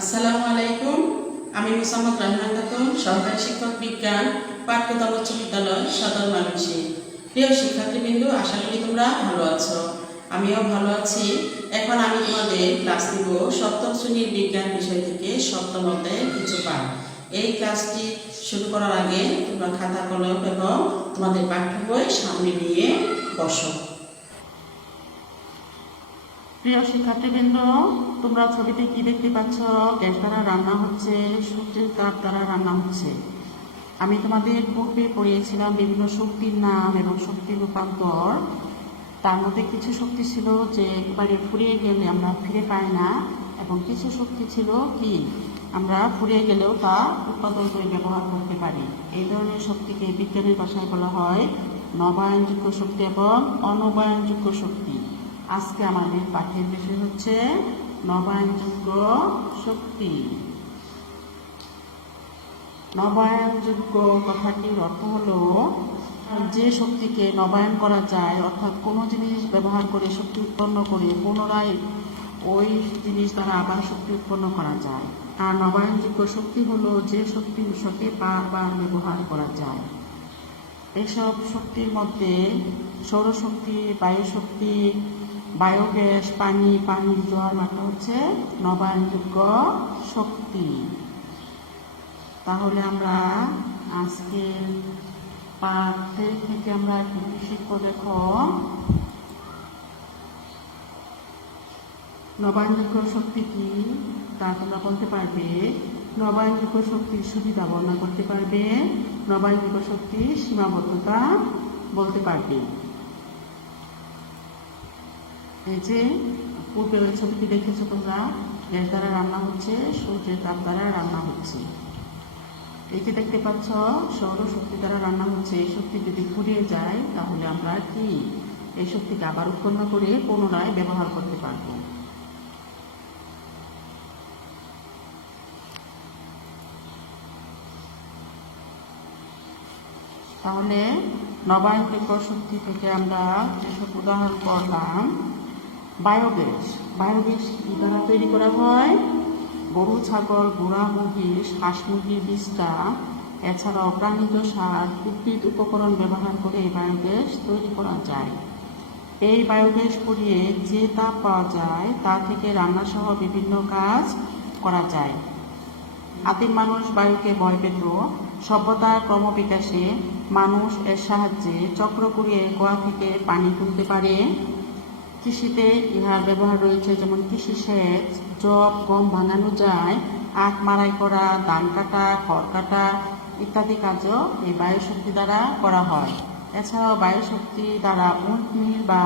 আসসালামু আলাইকুম। আমি মোসাম্মদ রহমান খাতুন, সহকারী শিক্ষক বিজ্ঞান, পাঠ্যক্রম উচ্চ বিদ্যালয় সদর ময়মনসিংহ। প্রিয় শিক্ষার্থীবৃন্দ, আশা করি তোমরা ভালো আছো। আমিও ভালো আছি। এখন আমি তোমাদের ক্লাস নিব সপ্তম শ্রেণীর বিজ্ঞান বিষয় থেকে সপ্তম অধ্যায়ের কিছু পাঠ। এই ক্লাসটি শুরু করার আগে তোমরা খাতা কলম এবং তোমাদের পাঠ্য বই সামনে নিয়ে বসো। প্রিয় শিক্ষার্থীবৃন্দ, তোমরা ছবিতে কি দেখতে পাচ্ছ? গ্যাস দ্বারা রান্না হচ্ছে, সূর্যের তাপ দ্বারা রান্না হচ্ছে। আমি তোমাদের পূর্বে পড়িয়েছিলাম বিভিন্ন শক্তির নাম এবং শক্তির রূপান্তর। তার মধ্যে কিছু শক্তি ছিল যে একবারে ফুরিয়ে গেলে আমরা ফিরে পাই না, এবং কিছু শক্তি ছিল কি আমরা ফুরিয়ে গেলেও তা উৎপাদন করে ব্যবহার করতে পারি। এই ধরনের শক্তিকে বিজ্ঞানের ভাষায় বলা হয় নবায়নযোগ্য শক্তি এবং অনবায়নযোগ্য শক্তি। আজকে আমাদের পাঠের বিষয় হচ্ছে নবায়নযোগ্য শক্তি। নবায়নযোগ্য কথাটির অর্থ হলো যে শক্তিকে নবায়ন করা যায়, অর্থাৎ কোনো জিনিস ব্যবহার করে শক্তি উৎপন্ন করে পুনরায় ওই জিনিস দ্বারা আবার শক্তি উৎপন্ন করা যায়। আর নবায়নযোগ্য শক্তি হলো যে শক্তি উৎসকে বারবার ব্যবহার করা যায়। এসব শক্তির মধ্যে সৌরশক্তি, বায়ুশক্তি, বায়োগ্যাস, পানির জল মাত্রা হচ্ছে নবায়নযোগ্য শক্তি। তাহলে আমরা আজকে পাঠের থেকে আমরা কি শিখবো? দেখো, নবায়নযোগ্য শক্তি কি তা তোমরা বলতে পারবে, নবায়নযোগ্য শক্তির সুবিধা বর্ণনা করতে পারবে, নবায়নযোগ্য শক্তির সীমাবদ্ধতা বলতে পারবে। এই যে পূর্বের ছবিটি দেখেছো তোমরা, গ্যাস দ্বারা রান্না হচ্ছে, সূর্যের তাপ দ্বারা রান্না হচ্ছে। এই যে দেখতে পাচ্ছ সৌরশক্তি দ্বারা রান্না হচ্ছে। এই শক্তি যদি ফুরিয়ে যায় তাহলে আমরা কি এই শক্তিকে আবার উৎপন্ন করে পুনরায় ব্যবহার করতে পারব। তাহলে নবায়নযোগ্য শক্তি থেকে আমরা যেসব উদাহরণ পড়লাম, বায়োগ্যাস। বায়োগ্যাস কি দ্বারা তৈরি করা হয়? গরু, ছাগল, ঘোড়া, মহিষ, হাঁস, মুরগির বীজটা, এছাড়াও প্রাণিজ সার, উদ্ভিদ উপকরণ ব্যবহার করে এই বায়োগ্যাস তৈরি করা যায়। এই বায়োগ্যাস পুড়িয়ে যে তাপ পাওয়া যায় তা থেকে রান্নাসহ বিভিন্ন কাজ করা যায়। আদিম মানুষ বায়ুকে ভয় পেত। সভ্যতার ক্রমবিকাশে মানুষ এর সাহায্যে চক্র ঘুরিয়ে কুয়া থেকে পানি তুলতে পারে। কৃষিতে ইহার ব্যবহার রয়েছে, যেমন কৃষি সেচ, জব, গম ভাঙানো যায়, আখ মাড়াই করা, ধান কাটা, খড় কাটা ইত্যাদি কাজও এই বায়ুশক্তি দ্বারা করা হয়। এছাড়াও বায়ুশক্তি দ্বারা উল্ট মিল বা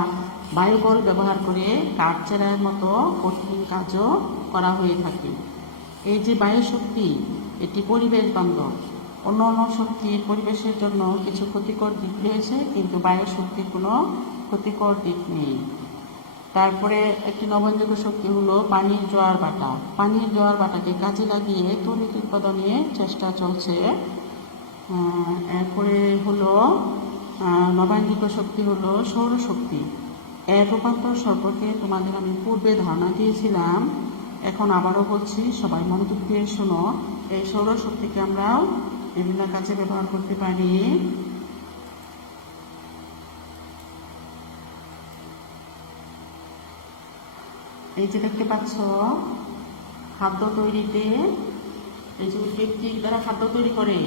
বায়ুবল ব্যবহার করে কাঠ চেরার মতো কঠিন কাজও করা হয়ে থাকে। এই যে বায়ুশক্তি, এটি পরিবেশ বান্ধব। অন্য অন্য শক্তি পরিবেশের জন্য কিছু ক্ষতিকর দিক রয়েছে, কিন্তু বায়ুশক্তির কোনো ক্ষতিকর দিক নেই। তারপরে একটি নবায়নযোগ্য শক্তি হলো পানির জোয়ার ভাটা। পানির জোয়ার ভাটাকে কাজে লাগিয়ে তড়িৎ উৎপাদনের চেষ্টা চলছে। এরপরে হলো নবায়নযোগ্য শক্তি হলো সৌরশক্তি। এর রূপান্তর সম্পর্কে তোমাদের আমি পূর্বে ধারণা দিয়েছিলাম, এখন আবারও বলছি, সবাই মনোযোগ দিয়ে শোনো। এই সৌরশক্তিকে আমরা বিভিন্ন কাজে ব্যবহার করতে পারি। এই যে দেখতে পাচ্ছ, খাদ্য তৈরিতে এই যে উদ্ভিদ দ্বারা খাদ্য তৈরি করে,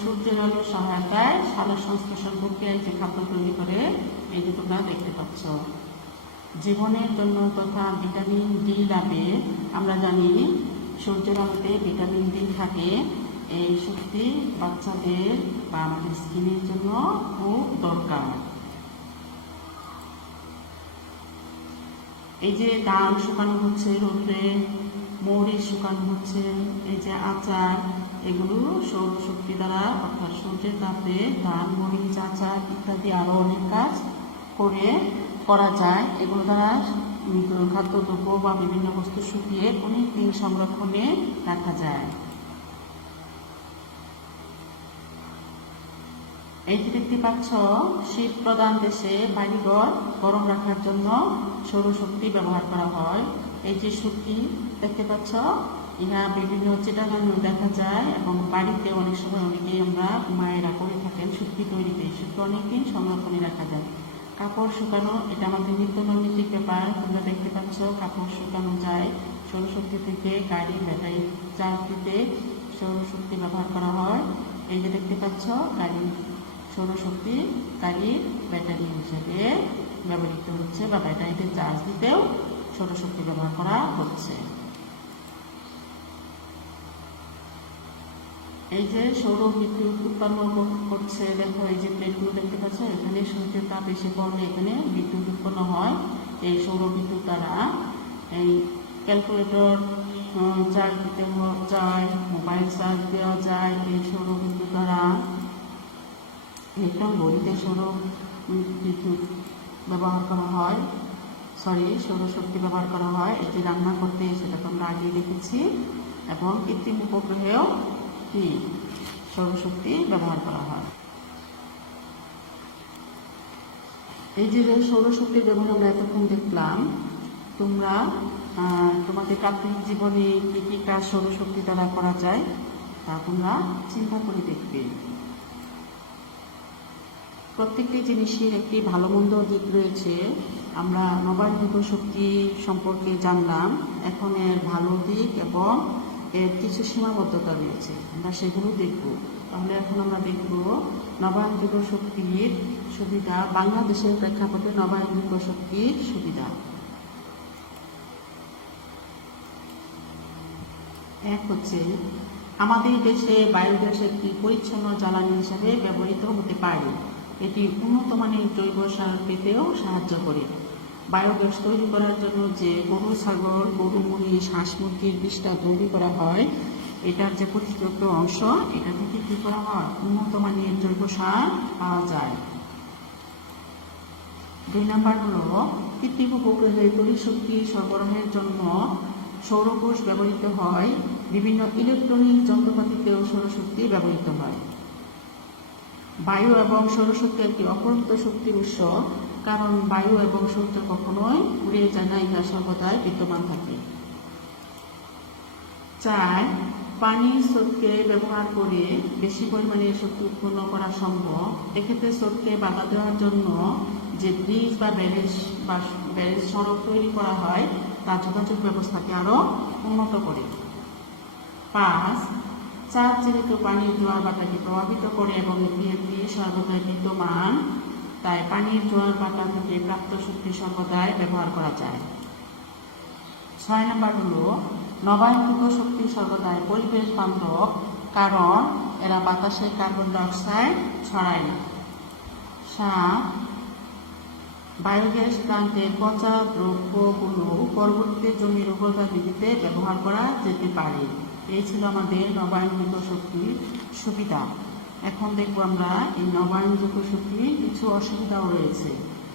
সূর্যের আলোর সহায়তায় সালোক সংশ্লেষণ প্রক্রিয়ায় যে খাদ্য তৈরি করে, এই যে তোমরা দেখতে পাচ্ছ। জীবনের জন্য তথা ভিটামিন ডি লাভে আমরা জানি সূর্যের আলোতে ভিটামিন ডি থাকে। এই শক্তি বাচ্চাদের বা আমাদের স্কিনের জন্য খুব দরকার। এই যে ডাল শুকানো হচ্ছে রোদ্রে, মরিচ শুকানো হচ্ছে, এই যে আচার, এগুলো সৌরশক্তি দ্বারা অর্থাৎ সূর্যের তাপে ডাল, মরিচ, আচার ইত্যাদি আরও অনেক কাজ করা যায়। এগুলো দ্বারা খাদ্যদ্রব্য বা বিভিন্ন বস্তু শুকিয়ে অনেক দিন সংরক্ষণে রাখা যায়। এই যে দেখতে পাচ্ছ, শীত প্রধান দেশে বাড়িঘর গরম রাখার জন্য সৌরশক্তি ব্যবহার করা হয়। এই যে সুটকি দেখতে পাচ্ছ, ইহা বিভিন্ন চিটাগাঙে দেখা যায় এবং বাড়িতে অনেক সময় অনেকেই আমরা মায়েরা করে থাকেন সুটকি তৈরিতে। সুটকি অনেকদিন সংরক্ষণে রাখা যায়। কাপড় শুকানো, এটা আমাদের নিত্য নৈমিত্তিক ব্যাপার। তোমরা দেখতে পাচ্ছ কাপড় শুকানো যায়। সৌরশক্তি থেকে গাড়ি ব্যাটারি চার্জ দিতে সৌরশক্তি ব্যবহার করা হয়। এই যে দেখতে পাচ্ছ গাড়ি সৌরশক্তি গাড়ির ব্যাটারি হিসেবে ব্যবহৃত হচ্ছে বা ব্যাটারিতে চার্জ দিতেও সৌরশক্তি ব্যবহার করা হচ্ছে। এই যে সৌর বিদ্যুৎ উৎপন্ন করছে, দেখো এই যে প্লেটগুলো দেখতে পাচ্ছ, এখানে সূর্যের তাপ এসে পড়লে এখানে বিদ্যুৎ উৎপন্ন হয় এই সৌর বিদ্যুৎ দ্বারা। এই ক্যালকুলেটর চার্জ দিতে যায়, মোবাইল চার্জ দেওয়া যায় এই সৌর বিদ্যুৎ দ্বারা। ইলেকট্রন ঘড়িতে সৌর বিদ্যুৎ ব্যবহার করা হয়, সৌরশক্তি ব্যবহার করা হয়। এটি রান্না করতে সেটা তোমরা আগেই দেখেছি। এবং কৃত্রিম উপগ্রহেও কি সৌরশক্তি ব্যবহার করা হয়। এই যে সৌরশক্তির ব্যবহার আমরা এতক্ষণ দেখলাম, তোমরা তোমাদের প্রাথমিক জীবনে কি কি কাজ সৌরশক্তি দ্বারা করা যায় তা তোমরা চিন্তা করে দেখবে। প্রত্যেকটি জিনিসের একটি ভালো মন্দ দিক রয়েছে। আমরা নবায়নযোগ্য শক্তি সম্পর্কে জানলাম, এখন এর ভালো দিক এবং এর কিছু সীমাবদ্ধতা রয়েছে, আমরা সেগুলো দেখব। তাহলে এখন আমরা দেখব নবায়নযোগ্য শক্তির সুবিধা, বাংলাদেশের প্রেক্ষাপটে নবায়নযোগ্য শক্তির সুবিধা। এক হচ্ছে, আমাদের দেশে বায়োগ্যাস একটি পরিচ্ছন্ন জ্বালানি হিসাবে ব্যবহৃত হতে পারে। এটি উন্নত মানের জৈব সার পেতেও সাহায্য করে। বায়োগ্যাস তৈরি করার জন্য যে গরু, ছাগল, গরু, মহিষ, হাঁস, মুরগির বিষটা তৈরি করা হয়, এটার যে পরিত্যক্ত অংশ, এটা থেকে কি করা হয়, উন্নত মানের জৈব সার পাওয়া যায়। 2 নম্বর হলো, কৃত্রিম উপগ্রহে তড়িৎ শক্তি সরবরাহের জন্য সৌরকোষ ব্যবহৃত হয়। বিভিন্ন ইলেকট্রনিক যন্ত্রপাতিতেও সৌরশক্তি ব্যবহৃত হয়। বায়ু এবং সৌরশক্তি একটি অপরিমিত শক্তির উৎস, কারণ বায়ু এবং সূর্য কখনোই উড়ে যায় না, ইহা সর্বদাই বিদ্যমান থাকে। 4, পানির স্রোতকে ব্যবহার করে বেশি পরিমাণে শক্তি উৎপন্ন করা সম্ভব। এক্ষেত্রে স্রোতকে বাধা দেওয়ার জন্য যে ব্রিজ বা ব্যারেজ সড়ক তৈরি করা হয়, তা যোগাযোগ ব্যবস্থাকে আরও উন্নত করে। 5, চাপ যেহেতু পানির জোয়ার বাটাকে প্রভাবিত করে এবং এটি সর্বদাই বিদ্যমান, তাই পানির জোয়ার বাটা থেকে প্রাপ্ত শক্তি সর্বদাই ব্যবহার করা যায়। 6 নম্বর হলো, নবায়নযোগ্য শক্তি সর্বদাই পরিবেশ বান্ধব, কারণ এরা বাতাসে কার্বন ডাইঅক্সাইড ছড়ায় না। 7, বায়োগ্যাস প্লান্টের পচা দ্রব্যগুলো পরবর্তীতে জমির উর্বরতা বৃদ্ধিতে ব্যবহার করা যেতে পারে। এই ছিল আমাদের নবায়নযোগ্য শক্তির সুবিধা। এখন দেখবো আমরা এই নবায়নযোগ্য শক্তির কিছু অসুবিধাও রয়েছে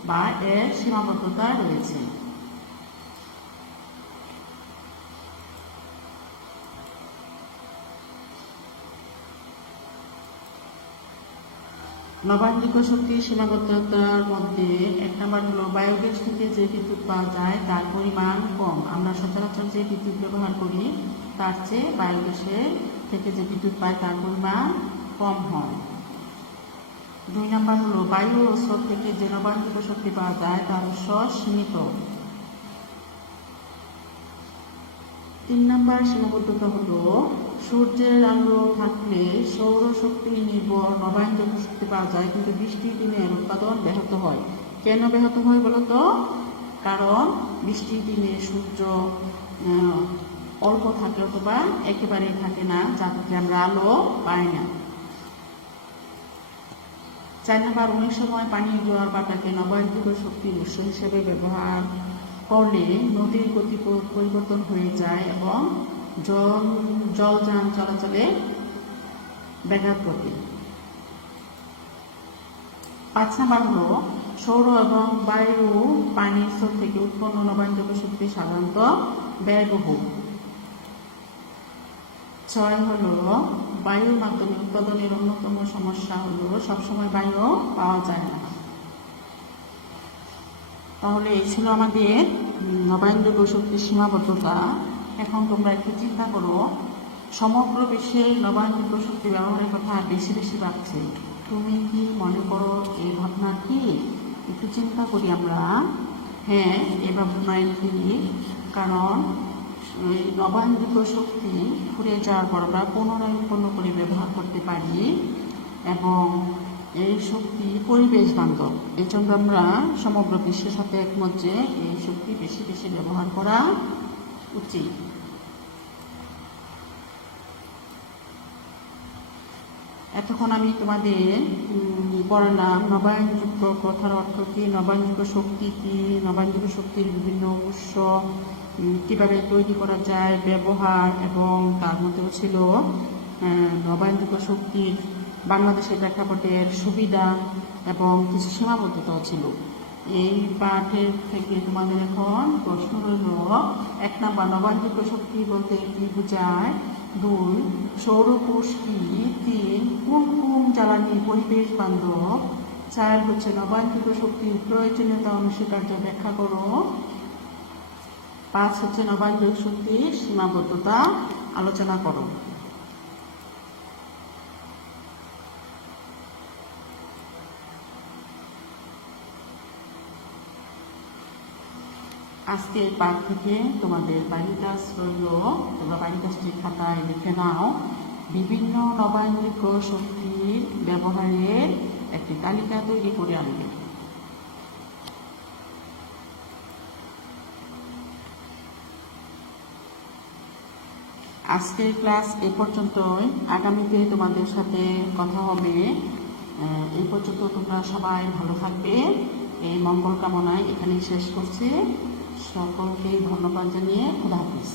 বা এর সীমাবদ্ধতা রয়েছে। নবায়নযোগ্য শক্তির সীমাবদ্ধতার মধ্যে 1 নম্বর হলো, বায়োগ্যাস থেকে যে বিদ্যুৎ পাওয়া যায় তার পরিমাণ কম। আমরা সচরাচর যে বিদ্যুৎ ব্যবহার করি তার চেয়ে বায়োগ্যাসের থেকে যে বিদ্যুৎ পাই তার পরিমাণ কম হয়। 2 নম্বর হলো, বায়ু ও স্রোত থেকে যে নবায়নযোগ্য শক্তি পাওয়া যায় তার উৎস সীমিত। 3 নম্বর সীমাবদ্ধতা হলো, সূর্যের আলো থাকলে সৌরশক্তি নির্ভর নবায়নযোগ্য শক্তি পাওয়া যায়, কিন্তু বৃষ্টির দিনে উৎপাদন ব্যাহত হয়। কেন ব্যাহত হয় বলতো? কারণ বৃষ্টির দিনে সূর্য অল্প থাকে অথবা একেবারেই থাকে না, যা থেকে আমরা আলো পাই না। 4 নম্বর, অনেক সময় পানির জোয়ার বাটাকে নবায়নযোগ্য শক্তির উৎস হিসেবে ব্যবহার করলে নদীর গতি পরিবর্তন হয়ে যায় এবং জলযান চলাচলে ব্যাঘাত ঘটে। 5 নম্বর হলো, সৌর এবং বায়ু পানির স্রোত থেকে উৎপন্ন নবায়নযোগ্য শক্তি সাধারণত ব্যয়বহুল। 6 হলো, বায়ুর মাধ্যমে উৎপাদনের অন্যতম সমস্যা হলো সবসময় বায়ু পাওয়া যায় না। তাহলে এই ছিল আমাদের নবায়নযোগ্য শক্তির সীমাবদ্ধতা। এখন তোমরা একটু চিন্তা করো, সমগ্র বিশ্বে নবায়নযোগ্য শক্তি ব্যবহারের কথা বেশি বেশি বাড়ছে। তুমি কি মনে করো এই ভাবনা কি? একটু চিন্তা করি আমরা। হ্যাঁ, এই ভাবনাই ঠিক। কারণ এই নবায়নযোগ্য শক্তি ফুরিয়ে যাওয়ার পর আমরা পুনরায় উৎপন্ন করে ব্যবহার করতে পারি এবং এই শক্তি পরিবেশ বান্ধব। এই জন্য আমরা সমগ্র বিশ্বের সাথে একমত যে এই শক্তি বেশি বেশি ব্যবহার করা উচিত। এতক্ষণ আমি তোমাদের পড়ালাম নবায়নযোগ্য কথার অর্থ কী, নবায়নযোগ্য শক্তি কী, নবায়নযোগ্য শক্তির বিভিন্ন উৎস কীভাবে তৈরি করা যায়, ব্যবহার, এবং তার মধ্যেও ছিল নবায়নযোগ্য শক্তির বাংলাদেশের প্রেক্ষাপটের সুবিধা এবং কিছু সীমাবদ্ধতাও ছিল। এই পাঠের থেকে তোমাদের এখন প্রশ্ন রইল, 1 নাম্বার নবায়নযোগ্য শক্তি বলতে কি বোঝায়, 2 সৌরকোষ কি, 3 কোন কোন জ্বালানি পরিবেশ বান্ধব, 4 হচ্ছে নবায়নযোগ্য শক্তির প্রয়োজনীয়তা অনস্বীকার্য ব্যাখ্যা করো, 5 হচ্ছে নবায়নযোগ্য শক্তির সীমাবদ্ধতা আলোচনা করো। আজকে এই পাঠ থেকে তোমাদের বাড়ির কাজ রইল, তোমরা বাড়ির কাজটি খাতায় লিখে নাও। বিভিন্ন নবায়নযোগ্য শক্তির ব্যবহারের একটি তালিকা তৈরি করে আনবে। আজকের ক্লাস এ পর্যন্তই। আগামীতে তোমাদের সাথে কথা হবে। এই পর্যন্ত তোমরা সবাই ভালো থাকবে, এই মঙ্গল কামনায় এখানেই শেষ করছি। সকলকে ধন্যবাদ জানিয়ে খোদা হাফেজ।